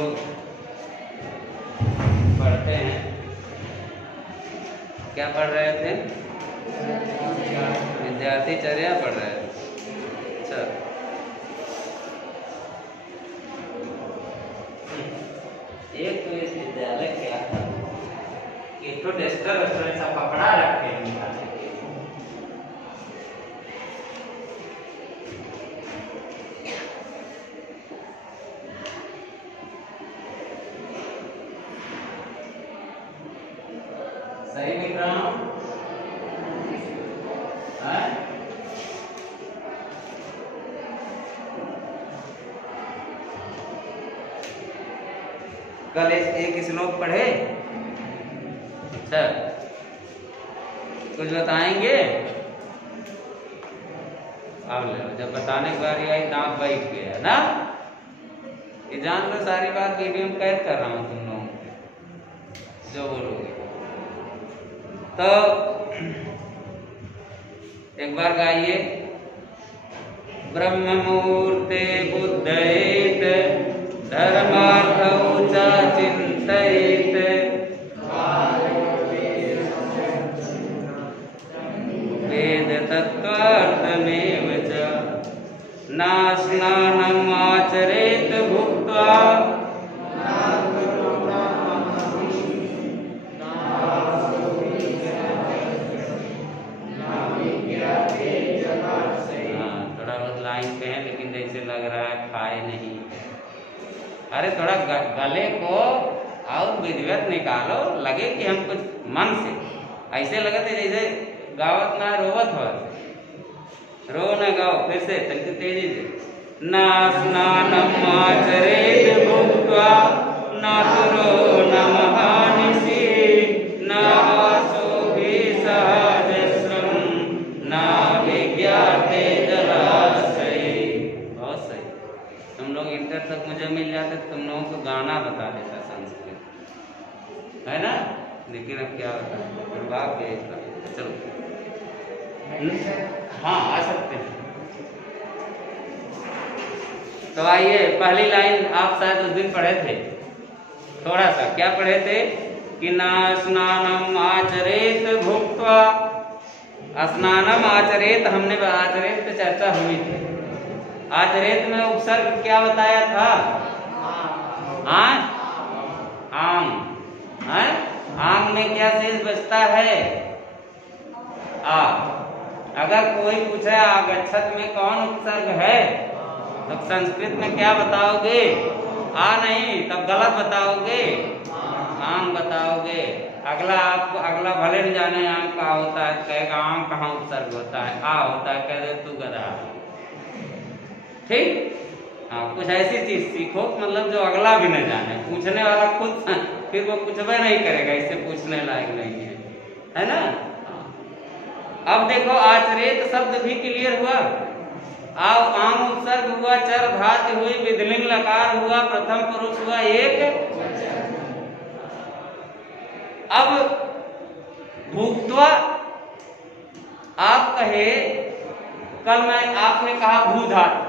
लोग पढ़ते हैं। क्या पढ़ रहे थे? विद्यार्थी चर्या पढ़ रहे थे। अच्छा, एक तो इस विद्यालय क्या था, एक तो डेस्टर ऐसा पकड़ा रखे हैं निकाले। सही लिख रहा हूं? कल एक श्लोक पढ़े। अच्छा, कुछ बताएंगे? अब ले, जब बताने की बारी आई दांत बैठ गया ना। ये जान लो सारी बात वीडियो में कैद कर रहा हूं तुम लोगों को, जो बोलोगे। तो एक बार गाइए। ब्रह्ममूर्ते बुद्धयेत धर्मार्थौ च चिन्तयेत वेद तत्त्वार्थमेव च न स्नानम् आचरेत भुक्त्वा लग रहा है खाए नहीं। अरे थोड़ा गले को और विधिवत निकालो, लगे कि हम कुछ मन से ऐसे लगे थे जैसे गावत ना रोवत हो। रो न गाओ, फिर से तनिक तेजी से। ना स्नानम् आचरेत भुक्त्वा न तुरो न महानिशि न वासोभि सहजस्रं न विज्ञाते जलाशये। बहुत सही। तुम लोग इंटर तक मुझे मिल जाते तुम लोगों को गाना बता देता संस्कृत, है ना। लेकिन अब क्या बता, प्रभाव भेजता। चलो हाँ, आ सकते हैं। तो आइए, पहली लाइन आप शायद उस दिन पढ़े थे। थोड़ा सा क्या पढ़े थे कि ना स्नानम् आचरेत भुक्त्वा। स्नानम् आचरेत, हमने आचरेत पे चर्चा हुई थी। आचरेत में उपसर्ग क्या बताया था? आम। आम में क्या शेष बचता है? आ। अगर कोई पूछे आगच्छत में कौन उपसर्ग है, तो संस्कृत में क्या बताओगे? आ नहीं, तब गलत बताओगे, आम बताओगे। अगला भले न जाने आम कहाँ होता है, कहेगा आम कहाँ उपसर्ग होता है, आ होता है, कह दे तू गधा। ठीक। हाँ, कुछ ऐसी चीज सीखो मतलब जो अगला भी न जाने, पूछने वाला खुद फिर वो कुछ भी नहीं करेगा, इससे पूछने लायक नहीं है ना। अब देखो, आचरेत शब्द भी क्लियर हुआ। आम उपसर्ग हुआ, चर धातु हुई, विधिलिंग लकार हुआ, प्रथम पुरुष हुआ एक। अब भुक्त्वा आप कहे, कल आपने कहा भू धातु।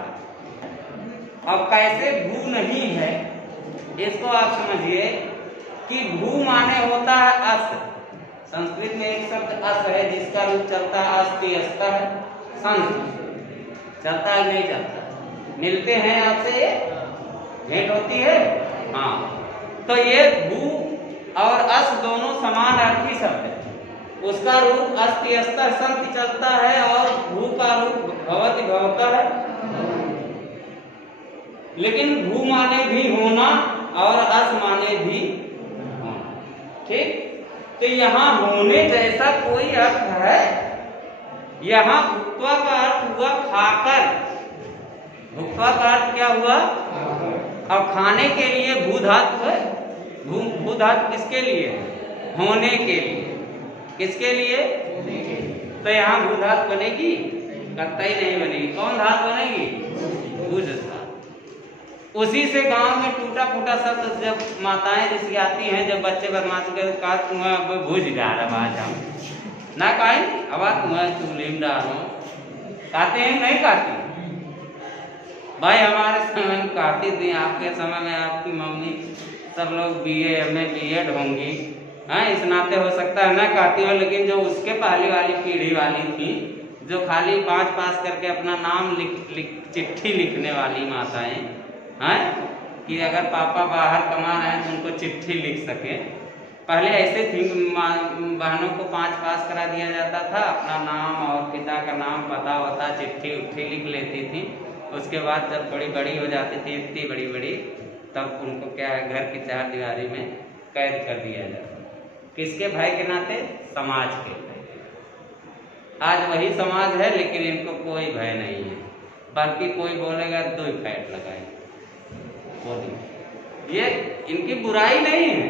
अब कैसे भू नहीं है इसको आप समझिए कि भू माने होता है अस। संस्कृत में एक शब्द अस है जिसका रूप चलता है अस्ति अस्ता है। चलता है नहीं चलता? मिलते हैं आपसे, भेंट होती है। हाँ, तो ये भू और अस दोनों समान अर्थी शब्द है। उसका रूप अस्ति अस्ता संति चलता है और भू का रूप भवति भवता है। लेकिन भू माने भी होना और अस माने भी होना। ठीक। तो यहाँ होने जैसा कोई अर्थ है? यहाँ भुक्त्वा का अर्थ हुआ खाकर। भुक्त्वा का अर्थ क्या हुआ? और खाने के लिए भू धातु है। भू धातु किसके लिए? होने के लिए। किसके लिए? तो यहाँ भू धातु बनेगी? कतई नहीं बनेगी। कौन धातु बनेगी? भूज धातु। उसी से गांव में टूटा फूटा शब्द जब माताएं जिसकी आती हैं, जब बच्चे बदमाश के कहा तुम्हें भूज डाल आवाज हम ना कहें, अब तुम्हें चूल्हे में डालो, कहते हैं नहीं कहती भाई हमारे समय में काटती थी, आपके समय में आपकी मम्मी सब लोग BA MA BEd होंगी, हाँ, इस नाते हो सकता है ना काटी हो, लेकिन जो उसके पहली वाली पीढ़ी वाली थी, जो खाली 5 पास करके अपना नाम चिट्ठी लिखने वाली माताएं, हाँ, कि अगर पापा बाहर कमा रहे हैं तो उनको चिट्ठी लिख सके। पहले ऐसे थी, बहनों को 5 पास करा दिया जाता था, अपना नाम और पिता का नाम पता वता चिट्ठी उट्ठी लिख लेती थी। उसके बाद जब बड़ी बड़ी हो जाती थी, इतनी बड़ी बड़ी, तब उनको क्या है, घर की 4 दीवारी में कैद कर दिया जाता। किसके भय के नाते? समाज के। आज वही समाज है, लेकिन इनको कोई भय नहीं है, बल्कि कोई बोलेगा 2 फैट लगाए बोलिए, ये इनकी बुराई नहीं है,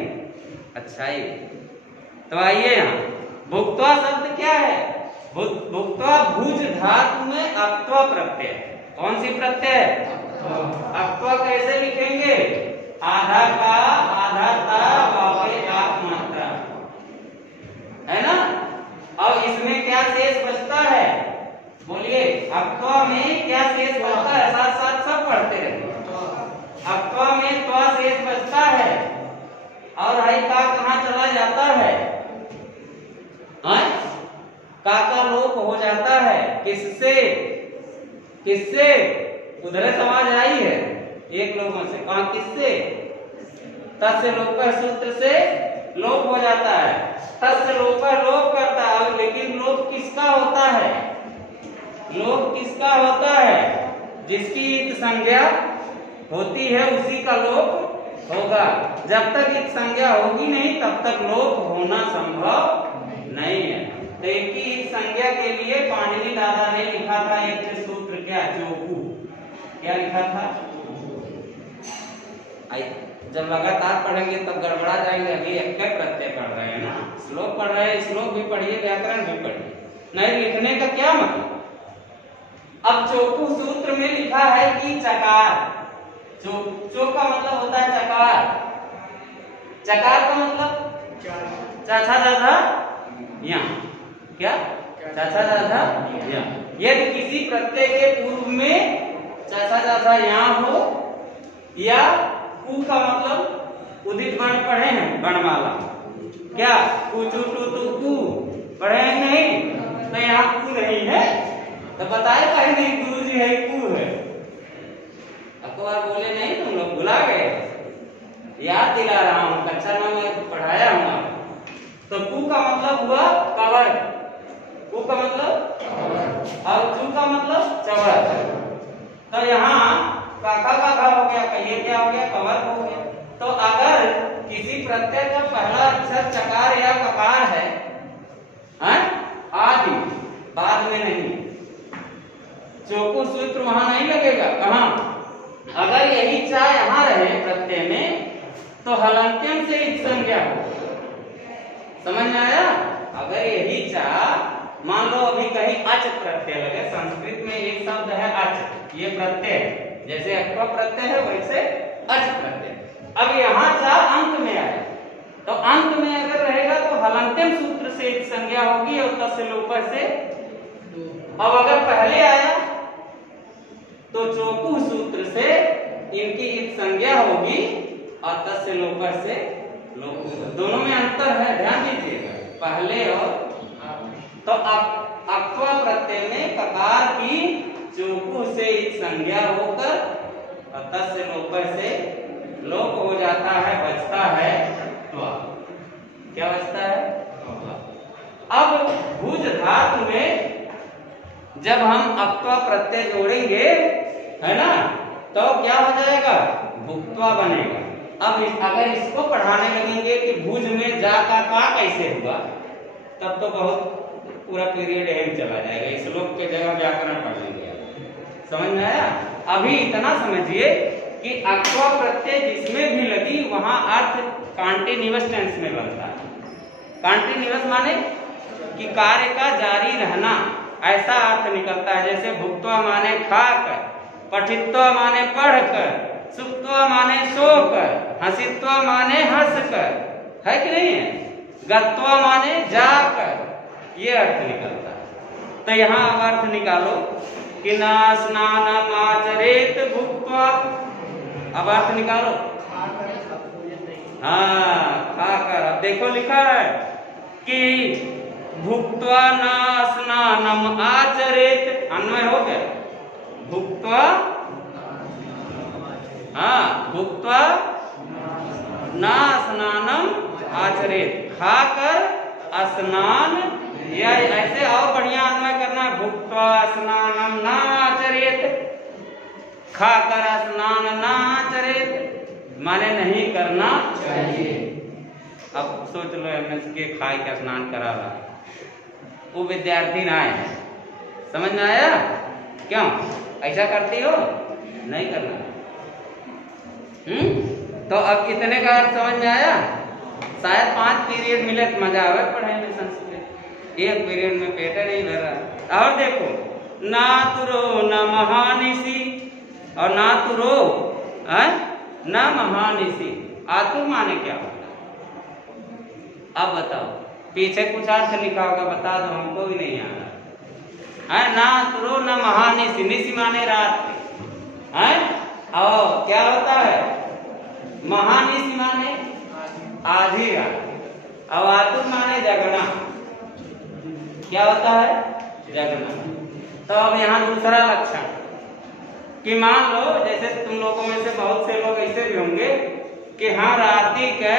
अच्छाई। तो आइए यहाँ भुक्त्वा शब्द क्या है? भुक्त्वा भुज धातु में अक्त्वा प्रत्यय। कौन सी प्रत्यय? अक्त्वा कैसे लिखेंगे? आधा का आधा ता वापे आप मात्रा है ना। अब इसमें क्या शेष बचता है? बोलिए, अक्त्वा में क्या शेष बचता है? साथ साथ सब पढ़ते रहे। अक्त्वा में त्वा शेष बचता है, और हाई का कहाँ चला जाता है? का लोप हो जाता है। किससे? किससे? उधर समाज आई है एक लोगों से, कहा किससे? तस्य लोप सूत्र से लोप हो जाता है। तस्य लोप लोप करता है, लेकिन लोप किसका होता है? लोप किसका होता है? जिसकी इत संज्ञा होती है उसी का लोप होगा। जब तक इत संज्ञा होगी नहीं तब तक लोप होना संभव नहीं है। तो एक ही इत संज्ञा के लिए पाणिनि दादा ने लिखा था एक सूत्र, क्या? चोकू। क्या लिखा था? जब लगातार पढ़ेंगे तब गड़बड़ा जाएंगे। अभी एक प्रत्यय पढ़ रहे हैं ना, श्लोक पढ़ रहे हैं, श्लोक भी पढ़िए, व्याकरण भी पढ़िए, नहीं लिखने का क्या मतलब। अब चोकू सूत्र में लिखा है कि चकार, चो का मतलब होता है चकार, चकार का मतलब चाचा दादा यहाँ, क्या? चाचा दादा यहाँ। यदि किसी प्रत्यय के पूर्व में चाचा दादा यहाँ हो, या कु का मतलब उदित वर्ण पढ़े हैं, वर्णमाला, क्या? कु चु टू तू कु पढ़े हैं नहीं? तो यहाँ कु नहीं है, तो बताए कहीं नहीं गुरु जी है, कु है। अखबार बोले नहीं, तुम लोग भुला गए, याद दिला रहा हूँ, कक्षा में पढ़ाया हूँ आपको। तो कु का मतलब हुआ कवर, कु का मतलब कवर, और चू का मतलब चवड़। तो यहाँ काका का घर हो गया, कहिए क्या हो गया? कवर हो गया। तो अगर किसी प्रत्यय का पहला अक्षर चकार या ककार है, आदि, बाद में नहीं, चोकू सूत्र वहां नहीं लगेगा। कहां? अगर यही चा यहां रहे प्रत्यय में, तो हलंत्यम से इत संज्ञा हो। समझ में आया? अगर यही चा, मान लो अभी कहीं अच प्रत्यय लगे, संस्कृत में एक शब्द है अच, ये प्रत्यय है, जैसे अक्वा प्रत्यय है वैसे अच प्रत्यय। अब यहाँ चा अंत में आए, तो अंत में अगर रहेगा तो हलंत्यम सूत्र से इत संज्ञा होगी, और तस्य लोप से। अब अगर पहले आया तो चोकू सूत्र से इनकी इत संज्ञा होगी, और तस्य लोप से लोप। दोनों में अंतर है, ध्यान दीजिएगा, पहले और। तो अक्वा प्रत्यय में ककार की चोकू से इत संज्ञा होकर और तस्य लोप से लोप हो जाता है, बचता है त्वा। क्या बचता है? अब भुज धातु में जब हम अक्वा प्रत्यय जोड़ेंगे, है ना, तो क्या हो जाएगा? भुक्त्वा बनेगा। अब अगर इसको पढ़ाने लगेंगे कि भुज में जा का कैसे हुआ, तब तो बहुत पूरा पीरियड यही चला जाएगा, इस श्लोक के जगह व्याकरण पढ़ लेंगे। समझ में आया? अभी इतना समझिए कि अक्वा प्रत्यय जिसमें भी लगी वहां अर्थ कॉन्टिन्यूअस टेंस में बनता है। कॉन्टिन्यूअस माने कि कार्य का जारी रहना, ऐसा अर्थ निकलता है। जैसे भुक्त्वा माने खाकर, पठित्वा माने पढ़कर, सुक्त्वा माने सोकर, हसित्वा माने हंसकर, है कि नहीं है? गत्वा माने जाकर, ये अर्थ निकलता है। तो यहाँ अब अर्थ निकालो कि न स्नानम आचरेत भुक्त्वा। अब अर्थ निकालो। हाँ, खाकर। अब देखो लिखा है कि भुक्त्वा न स्नानम आचरेत, अन्वय हो गया। भुक्त्वा, हाँ, भुक्त्वा न स्नानम आचरेत, खाकर स्नान, या ऐसे और बढ़िया अन्वय करना है। भुक्त्वा स्नानम न आचरेत, खाकर स्नान न आचरेत, माने नहीं करना चाहिए। अब सोच लो एमएस के खाए का स्नान करा रहा है, वो विद्यार्थी ना है, समझ में आया? क्यों ऐसा करती हो? नहीं करना। तो अब कितने का अर्थ समझ में आया? शायद 5 पीरियड मिले तो मजा आवे पढ़ाई में संस्कृत, एक पीरियड में पेट नहीं भर रहा। और देखो, ना तुरो न महानिसी, और ना तुरो न महानिसी, आतुर माने क्या होता है? अब बताओ, पीछे कुछ अर्थ लिखा होगा, बता दो, हमको भी नहीं आ रहा है। ना तुरो न महानिसी, निसी माने रात है, और क्या होता है? महानिसी माने आधी रात, और आतुर माने जगना। क्या होता है? जगना। तो अब यहाँ दूसरा लक्षण कि मान लो, जैसे तुम लोगों में से बहुत से लोग ऐसे भी होंगे कि हाँ, राती के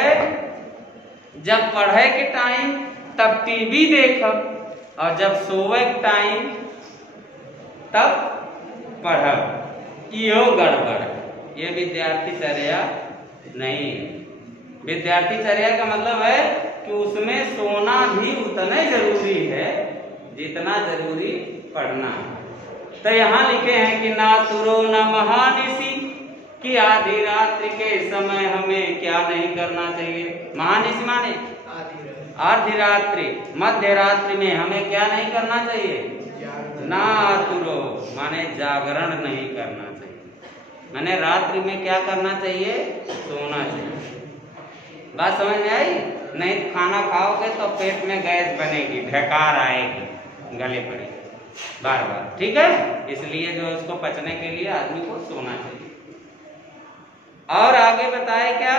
जब पढ़े के टाइम तब टीवी देख, और जब सोवे के टाइम तब पढ़, यो गड़बड़। ये विद्यार्थी चर्या नहीं है। विद्यार्थी चर्या का मतलब है कि उसमें सोना भी उतना ही जरूरी है जितना जरूरी पढ़ना। तो यहाँ लिखे हैं कि ना तुरो न महानिसी, कि आधी रात्रि के समय हमें क्या नहीं करना चाहिए? महानिसी माने आधी रात्रि, मध्य रात्रि में हमें क्या नहीं करना चाहिए? ना तुरो माने जागरण नहीं करना चाहिए, माने रात्रि में क्या करना चाहिए? सोना चाहिए। बात समझ में आई? नहीं तो खाना खाओगे तो पेट में गैस बनेगी, ढकार आएगी, गले पड़ेगी बार बार, ठीक है? इसलिए जो उसको पचने के लिए आदमी को सोना चाहिए। और आगे बताए क्या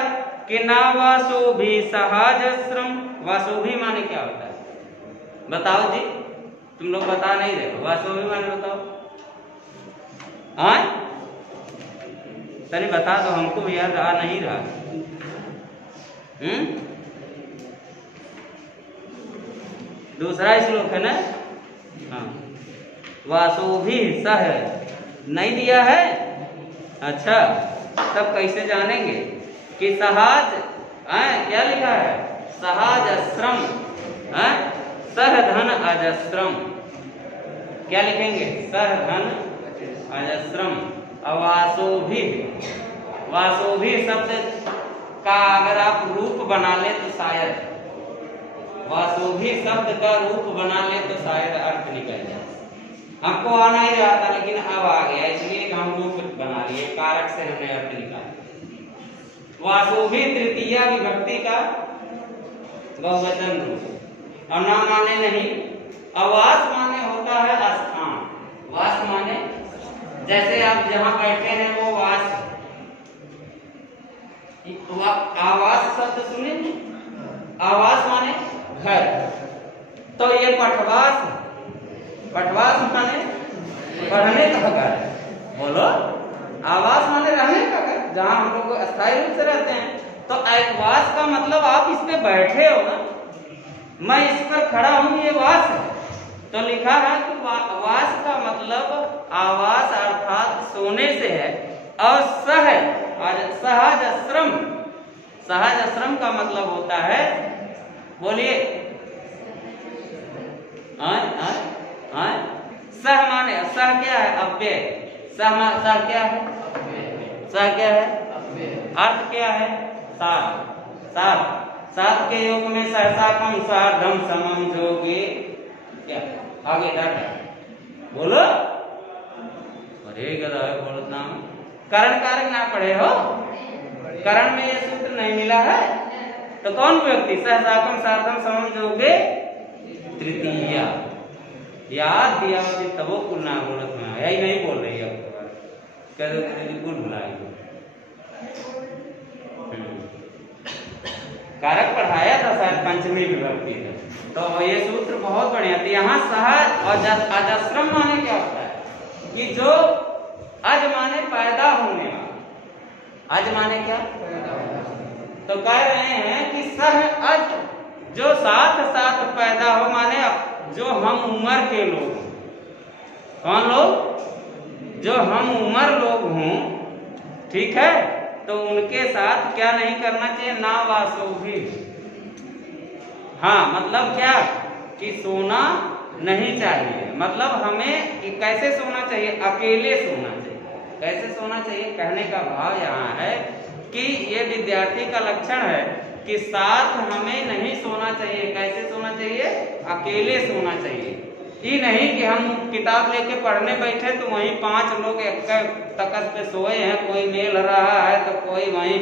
कि ना वासो भी सहजश्रम। वासो भी माने क्या होता है? बताओ जी, तुम लोग बता नहीं रहे। वासो भी माने बताओ, हाँ तनी बता दो, हमको भी याद आ नहीं रहा। दूसरा श्लोक है ना? हाँ, वासो भी सह नहीं दिया है। अच्छा, तब कैसे जानेंगे कि सहज क्या लिखा है? सहजश्रम, सह धन अजस्रम। क्या लिखेंगे? सह धन अजस्रम। वासो भी, वासो भी शब्द का अगर आप रूप बना ले तो शायद, वासो भी शब्द का रूप बना ले तो शायद अर्थ निकल जाए। हमको आना ही रहा था लेकिन अब आ गया, इसलिए हम रूप बना लिए, कारक से हमने अर्थ निकाला। वासो भी तृतीया विभक्ति का बहुवचन रूप, और ना माने नहीं। अवास माने होता है स्थान, वास माने जैसे आप जहां बैठे हैं वो वास। आवास शब्द सुने? आवास माने घर, तो ये पठवास, पठवास माने पढ़ने का घर। बोलो, आवास माने रहने का घर, जहां हम लोग अस्थायी रूप से रहते हैं। तो वास का मतलब आप इस पे बैठे हो ना, मैं इस पर खड़ा हूं, ये वास है। तो लिखा है कि वास का मतलब आवास अर्थात सोने से है। और सहजश्रम, सहजश्रम का मतलब होता है, बोलिए, सह माने, सह क्या है? अव्यय। सह क्या है? सह क्या है? अर्थ क्या है? सात। सात, सात के योग में सहसा कम सार्धम समम जोगे, क्या आगे डाटा बोलो। अरे गधा है बोलना, करण कारक ना पढ़े हो, करण में ये सूत्र नहीं मिला है तो कौन व्यक्ति? सहसाकम सार्धम समम जोगे तृतीया। याद दिया होती तब वो कुल ना बोलत में यही नहीं बोल रही अब कह कुल भुलाएंगे। कारक पढ़ाया था शायद पंचमी विभक्ति में, तो ये सूत्र बहुत बढ़िया था। यहाँ सह और अजस्रम माने क्या होता है कि जो अज माने पैदा होने वाला, अज माने क्या, तो कह रहे हैं कि सह अज जो साथ साथ पैदा हो, माने जो हम उम्र के लोग, कौन लोग, जो हम उम्र लोग हों, ठीक है, तो उनके साथ क्या नहीं करना चाहिए, ना वासो भी। हाँ मतलब क्या कि सोना नहीं चाहिए, मतलब हमें कैसे सोना चाहिए, अकेले सोना चाहिए। कैसे सोना चाहिए, कहने का भाव यहाँ है कि ये विद्यार्थी का लक्षण है कि साथ हमें नहीं सोना चाहिए। कैसे सोना चाहिए, अकेले सोना चाहिए। ये नहीं कि हम किताब लेके पढ़ने बैठे तो वहीं 5 लोग एक तकत पे सोए हैं, कोई मेल रहा है तो कोई वहीं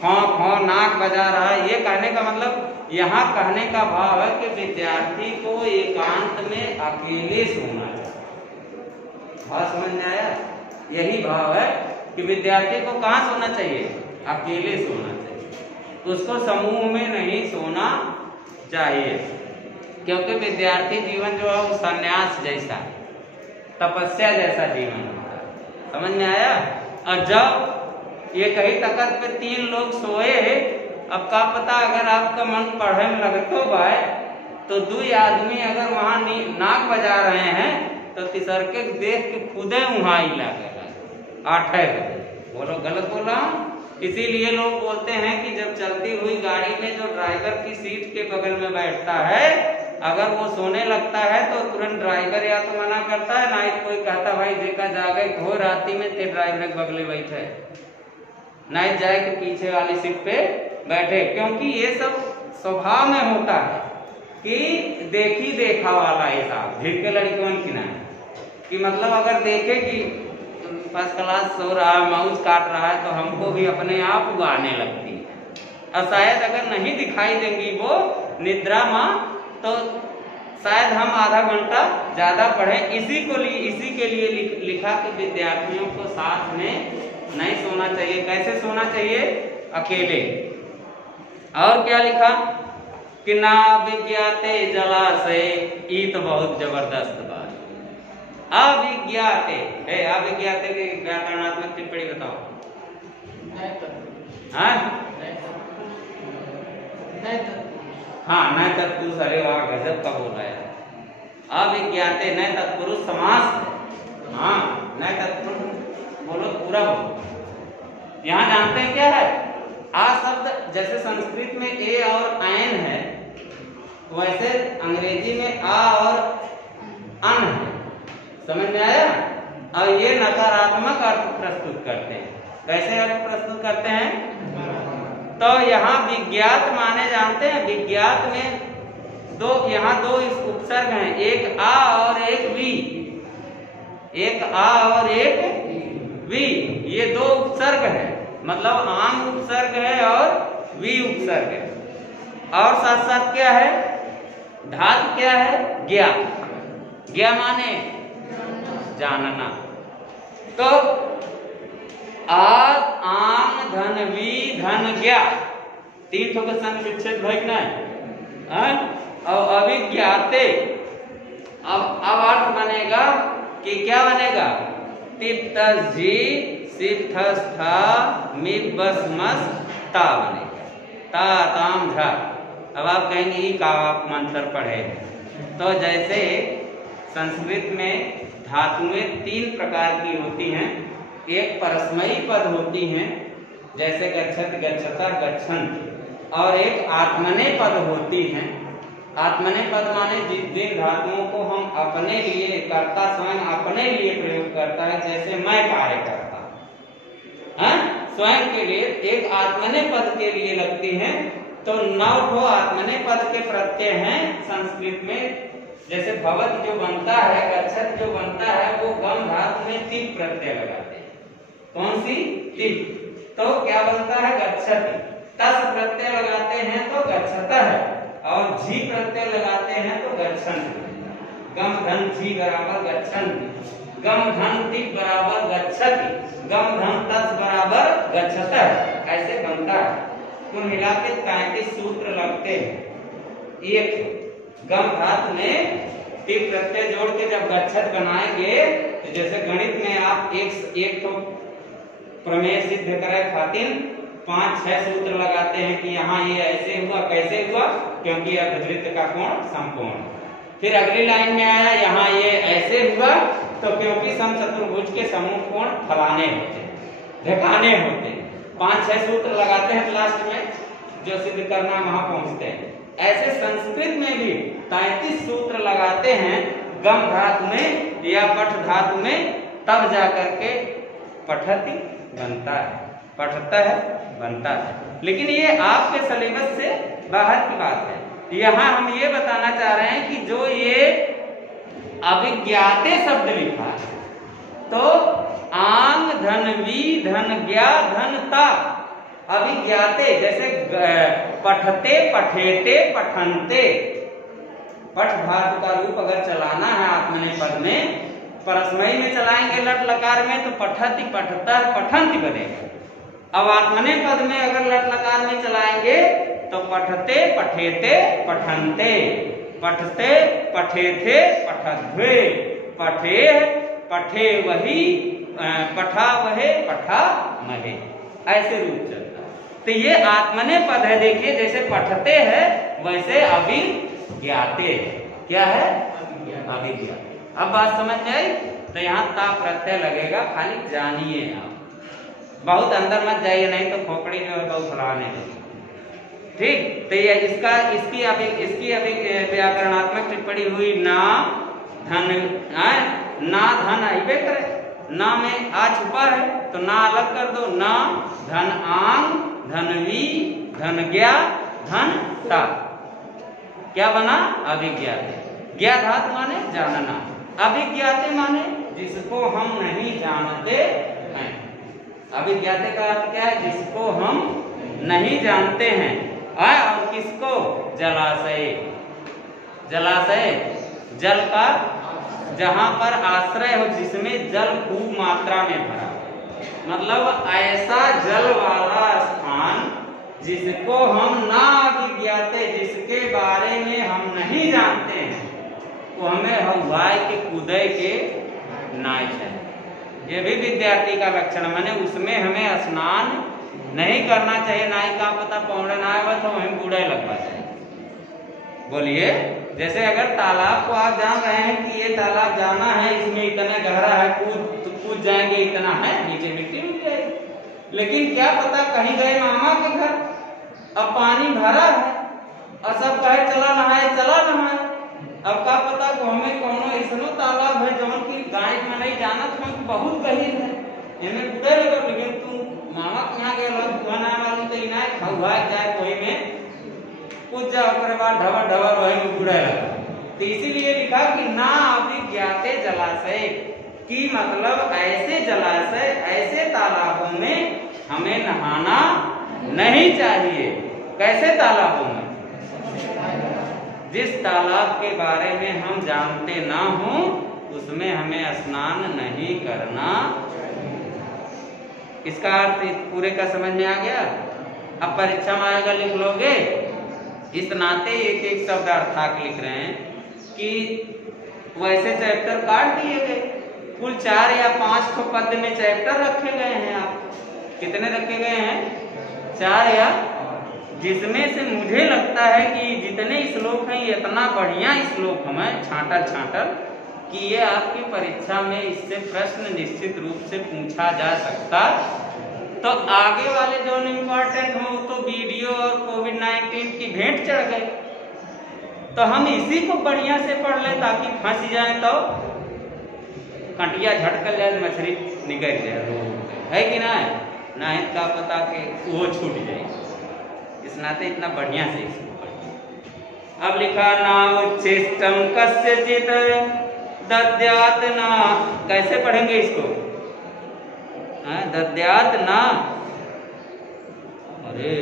खौं नाक बजा रहा है। ये कहने का मतलब, यहाँ कहने का भाव है कि विद्यार्थी को एकांत में अकेले सोना चाहिए। बात समझ में आया? यही भाव है कि विद्यार्थी को कहाँ सोना चाहिए, अकेले सोना चाहिए, उसको समूह में नहीं सोना चाहिए। क्योंकि विद्यार्थी जीवन जो है वो संन्यास जैसा, तपस्या जैसा जीवन होता है। समझ में आया? और जब ये कहीं तकत पे 3 लोग सोए, अब क्या पता अगर आपका मन पढ़े में लगतो भाई तो 2 आदमी अगर वहां नाक बजा रहे हैं तो तीसर के देख के खुदे वहां ही लगे 8 बजे। बोलो गलत बोल रहा हूँ? इसीलिए लोग बोलते हैं कि जब चलती हुई गाड़ी में जो ड्राइवर की सीट के बगल में बैठता है, अगर वो सोने लगता है तो तुरंत ड्राइवर या तो मना करता है, ना ही कोई कहता भाई देखा जागे घोर राती में ते ड्राइवर के बगले बैठे, ना ही जाए कि पीछे वाली सीट पे बैठे। क्योंकि ये सब स्वभाव में होता है कि देखी देखा वाला हिसाब, भीड़ के लड़कियों की ना, कि मतलब अगर देखे कि फर्स्ट क्लास सो रहा है, माउस काट रहा है, तो हमको भी अपने आप उगाने लगती है। और शायद अगर नहीं दिखाई देंगी वो निद्रा माँ, तो शायद हम आधा घंटा ज्यादा पढ़े। इसी के लिए लिखा कि विद्यार्थियों को साथ में नहीं सोना चाहिए। कैसे सोना चाहिए, अकेले। और क्या लिखा कि ना विज्ञाते जलाशय, ये तो बहुत जबरदस्त बात। अविज्ञाते है, अविज्ञाते की व्याकरणात्मक टिप्पणी बताओ। हाँ न तत्पुरुष, अरे वाह गजब का बोला है। अविज्ञाते न तत्पुरुष समास है। हाँ न तत्पुरुष बोलो, पूरा बोलो। यहाँ जानते हैं क्या है, आ शब्द जैसे संस्कृत में ए और ऐन है, वैसे अंग्रेजी में आ और अन है। समझ में आया? और ये नकारात्मक अर्थ प्रस्तुत करते हैं। कैसे अर्थ प्रस्तुत करते हैं? तो यहाँ विज्ञात माने जानते हैं, विज्ञात में यहाँ दो इस उपसर्ग हैं, एक आ और एक वी। एक आ और एक वी, ये 2 उपसर्ग है, मतलब आम उपसर्ग है और वी उपसर्ग है। और साथ साथ क्या है, धातु क्या है, ज्ञा। ज्ञा माने जानना। तो आग आम धन वी धन ज्ञा, 3 ठो के संग विच्छेद भइल नहीं। और अविज्ञाते, अब अर्थ बनेगा कि क्या बनेगा, तिप्तझी सिद्धस्था मिबस्मस ता बनेगा, ता ताम झा। अब आप कहेंगे ये का आप मंत्र पढ़े, तो जैसे संस्कृत में धातुएं 3 प्रकार की होती हैं। एक परस्मयी पद होती हैं, जैसे गच्छत गच्छता गच्छन्ति, और एक आत्मने पद होती हैं। आत्मने पद माने जिन धातुओं को हम अपने लिए, कर्ता स्वयं अपने लिए प्रयोग करता है, जैसे मैं कार्य करता है स्वयं के लिए, एक आत्मने पद के लिए लगती हैं। तो 9 ठो आत्मने पद के प्रत्यय हैं संस्कृत में। जैसे भवत जो बनता है, गच्छत जो बनता है, वो गम धातु में 3 प्रत्यय लगाते हैं। कौन सी? 3। तो क्या बनता है, गच्छति। तस प्रत्यय लगाते हैं तो गच्छता है, और झी प्रत्यय लगाते हैं तो गच्छन्ति। गम धन धी बराबर गच्छन्ति, गम धन ति बराबर गच्छति, गम धन तत् बराबर गच्छतः, ऐसे बनता है। कुल मिला के 33 सूत्र लगते हैं। एक गम धातु में टिक प्रत्यय जोड़ के जब गच्छत बनाएंगे तो जैसे गणित में आप एक तो प्रमेय सिद्ध करे खातिर 5-6 सूत्र लगाते हैं कि यहाँ ये ऐसे हुआ, कैसे हुआ, क्योंकि अर्धवृत्त का कोण समकोण। फिर अगली लाइन में आया यहाँ ये ऐसे हुआ तो क्योंकि समचतुर्भुज के समूह कोण फलाने होते, ढकाने होते। 5-6 सूत्र लगाते हैं लास्ट में, जो सिद्ध करना वहां पहुंचते हैं। ऐसे संस्कृत में भी 33 सूत्र लगाते हैं गम धातु में या पठ धातु में, तब जाकर के पठति बनता है, पठता है बनता है। लेकिन ये आपके सिलेबस से बाहर की बात है। यहाँ हम ये बताना चाह रहे हैं कि जो ये अभिज्ञाते शब्द लिखा है, तो आंग धन वी धन ज्ञा धन ता, अभिज्ञाते जैसे पठते पठेते पठनते, पठ धातु का रूप अगर चलाना है आत्मनेपद में, परस्मयी में चलाएंगे लट लकार में तो पठति पठता पठंति बनेगा। अब आत्मनेपद में अगर लट लकार में चलाएंगे तो पठते पठेते पठनते, पठते पठेथे पठध्वे, पठे पठे वही पठा वहे पठा महे, ऐसे रूप चलता है। तो ये आत्मनेपद है। देखिए जैसे पठते है वैसे अभिज्ञाते, क्या है अभिज्ञाते। अब बात समझ में आई? तो यहाँ ता प्रत्यय लगेगा, खाली जानिए आप, बहुत अंदर मत जाइए, नहीं तो खोपड़ी जो है बहुत फलाने लगे। ठीक, तो ये इसकी अभी व्याकरणात्मक टिप्पणी हुई ना धन, ना धन आइबे करे, ना में आ छुपा है तो ना अलग कर दो, ना धन आंग धन वी धन ज्ञा धन ता, क्या बना अभिज्ञाते। ज्ञा धातु माने जानना, अभिज्ञाते माने जिसको हम नहीं जानते हैं। अभिज्ञाते का अर्थ क्या है? जिसको हम नहीं जानते हैं। और किसको? जलाशय, जलाशय जल का जहां पर आश्रय हो, जिसमें जल खूब मात्रा में भरा, मतलब ऐसा जल वाला स्थान जिसको हम ना अभिज्ञाते, जिसके बारे में हम नहीं जानते हैं, वो हमें हवाई के कूदे के नाय चाहिए। ये भी विद्यार्थी का लक्षण, माने उसमें हमें स्नान नहीं करना चाहिए। नाई का पता पौड़े ना आए तो हमें बूढ़े लगवा चाहिए। बोलिए, जैसे अगर तालाब को आप जान रहे हैं कि ये तालाब जाना है, इसमें इतना गहरा है, कूद जाएंगे, इतना है, नीचे मिट्टी मिल जाएगी। लेकिन क्या पता कहीं गए मामा के घर, अब पानी भरा है और सब कहे चला नहाए, चला नहाए। अब का पता को हमें कोनो ऐसनो तालाब है जौन की गाय में नहीं जाना तो बहुत गहीर है, इनमें बुढ़े लगे। लेकिन तू मामा कहाँ गए वाली तो इना खा जाए कोई में कुछ जाओ कर बाद ढबर ढबर वही में बुढ़े लगा। तो इसीलिए लिखा कि ना अभिज्ञाते जलाशय, की मतलब ऐसे जलाशय, ऐसे तालाबों में हमें नहाना नहीं चाहिए। कैसे तालाबों में? जिस तालाब के बारे में हम जानते ना हो उसमें हमें स्नान नहीं करना। इसका अर्थ पूरे का समझ में आ गया? अब परीक्षा में आएगा, लिख लोगे। इस नाते एक एक शब्द अर्थात लिख रहे हैं कि वैसे चैप्टर काट दिए गए, कुल 4 या 5 तो पद में चैप्टर रखे गए हैं। आप कितने रखे गए हैं? 4 या, जिसमें से मुझे लगता है कि जितने श्लोक हैं ये इतना बढ़िया श्लोक हमें छांटल कि ये आपकी परीक्षा में इससे प्रश्न निश्चित रूप से पूछा जा सकता। तो आगे वाले जो इम्पोर्टेंट हो तो वीडियो और कोविड-19 की भेंट चढ़ गए, तो हम इसी को बढ़िया से पढ़ लें ताकि फंस जाए तो कंटिया झटकल जाए, मछली निकल जाए, है कि ना? नहीं का पता कि वो छूट जाए। इस नाते इतना बढ़िया से इसको पढ़िए। अब लिखा ना उच्चेष्टम कस्यचित् दद्यात् ना, कैसे पढ़ेंगे इसको? दद्यात् ना, अरे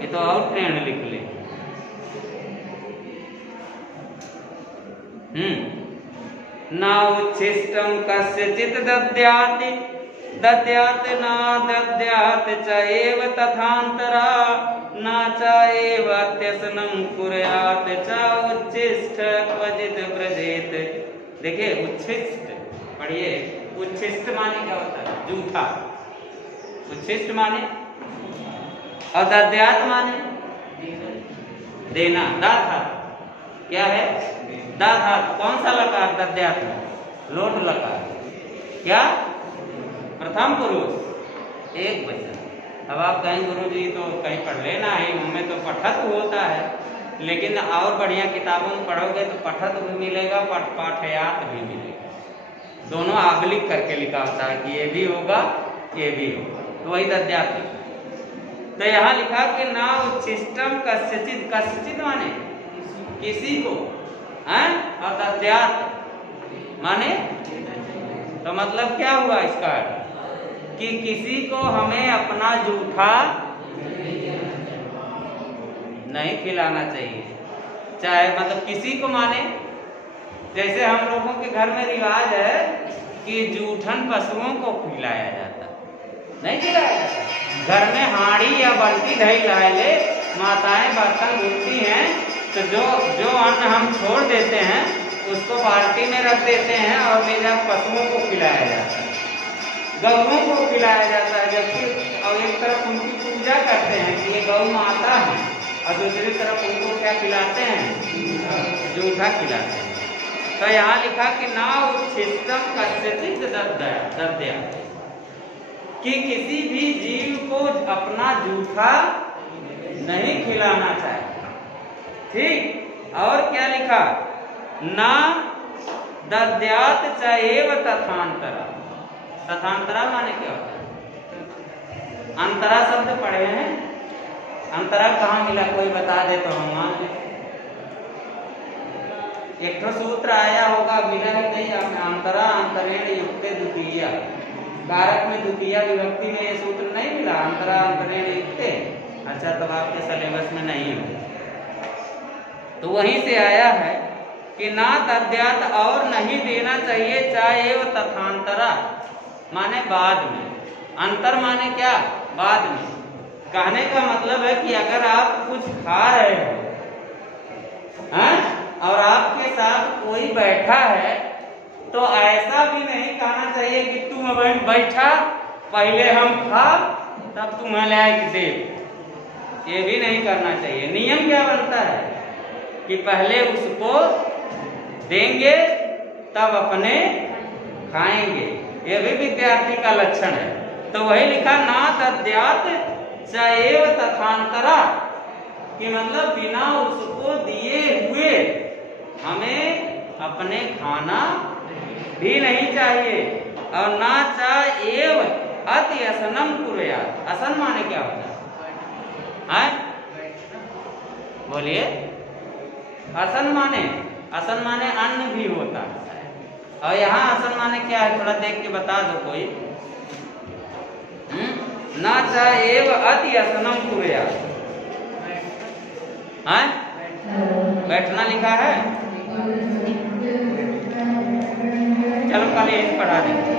ये तो और ट्रेंड लिख ले। न उच्छिष्टं कस्यचित् दद्याति दद्यात् न दद्यात् च एव तथान्तरा न च एव अत्यसनं कुर्यात् च उच्छिष्ट क्वचित् व्रजेत। देखिए उच्छिष्ट पढ़िए, उच्छिष्ट माने क्या होता है? जूठा। उच्छिष्ट माने, और दद्यात माने देना। दाधा क्या है? दाधा कौन सा लकार? दद्यात में लोट लकार। क्या? प्रथम पुरुष एक वचन। अब आप कहें गुरु जी तो कहीं पढ़ लेना है, हमें तो पठत होता है, लेकिन और बढ़िया किताबों में पढ़ोगे तो पठत भी मिलेगा, पाठयात भी मिलेगा। दोनों आगलिक करके लिखा होता है कि ये भी होगा ये भी होगा, तो वही दद्यात लिखा। तो यहाँ लिखा कि ना उच्छिष्टम कस्यचित्, कस्यचित् माने किसी को, हैं? और दद्यात् माने, तो मतलब क्या हुआ इसका? कि किसी को हमें अपना जूठा नहीं खिलाना चाहिए। चाहे मतलब किसी को माने, जैसे हम लोगों के घर में रिवाज है कि जूठन पशुओं को खिलाया जाता, नहीं खिलाया जाता। घर में हांडी या बाल्टी ढाई लाए ले, माताएं बर्तन धुलती हैं, तो जो अन्न हम छोड़ देते हैं उसको बाल्टी में रख देते हैं और ले जाकर पशुओं को खिलाया जाता है, गौओं को खिलाया जाता है। जबकि और एक तरफ उनकी पूजा करते हैं कि ये गौ माता है, और दूसरी तरफ उनको क्या खिलाते हैं? जूठा खिलाते हैं। तो यहाँ लिखा कि ना उच्छिष्टम कस्यचित् दद्या, कि किसी भी जीव को अपना जूठा नहीं खिलाना चाहिए। ठीक, और क्या लिखा? ना दद्यात् च एव तथान्तरा। तथान्तरा माने क्या होता है? अंतरा शब्द पढ़े हैं, अंतरा कहाँ मिला? कोई बता दे तो हम मान लें। एक तो सूत्र आया होगा, मिला ही नहीं आपने। अंतरा अंतरेण युक्ते द्वितीया, कारक में द्वितीया विभक्ति में ये सूत्र नहीं मिला, अंतरा अंतरेण युक्ते। अच्छा, तब आपके सिलेबस में नहीं है। तो वहीं से आया है कि ना दद्यात, और नहीं देना चाहिए, चाहे एव तथान्तरा माने बाद में, अंतर माने क्या? बाद में। कहने का मतलब है कि अगर आप कुछ खा रहे हो, हैं? और आपके साथ कोई बैठा है, तो ऐसा भी नहीं कहना चाहिए कि तुम बैठा पहले हम खा तब तुम्हें लायक दे। ये भी नहीं करना चाहिए। नियम क्या बनता है कि पहले उसको देंगे तब अपने खाएंगे। ये भी विद्यार्थी का लक्षण है। तो वही लिखा ना दद्यात् च एव तथान्तरा, कि मतलब बिना उसको दिए हुए हमें अपने खाना भी नहीं चाहिए। और ना च एव अति असनम कुर्यात्। असन माने क्या होता है? बोलिए। असन माने अन्न भी होता है। और यहाँ असन माने क्या है? थोड़ा देख के बता दो कोई। ना च एव अति असनम कुर्यात्, बैठना लिखा है। चलो कल यही पढ़ा देंगे।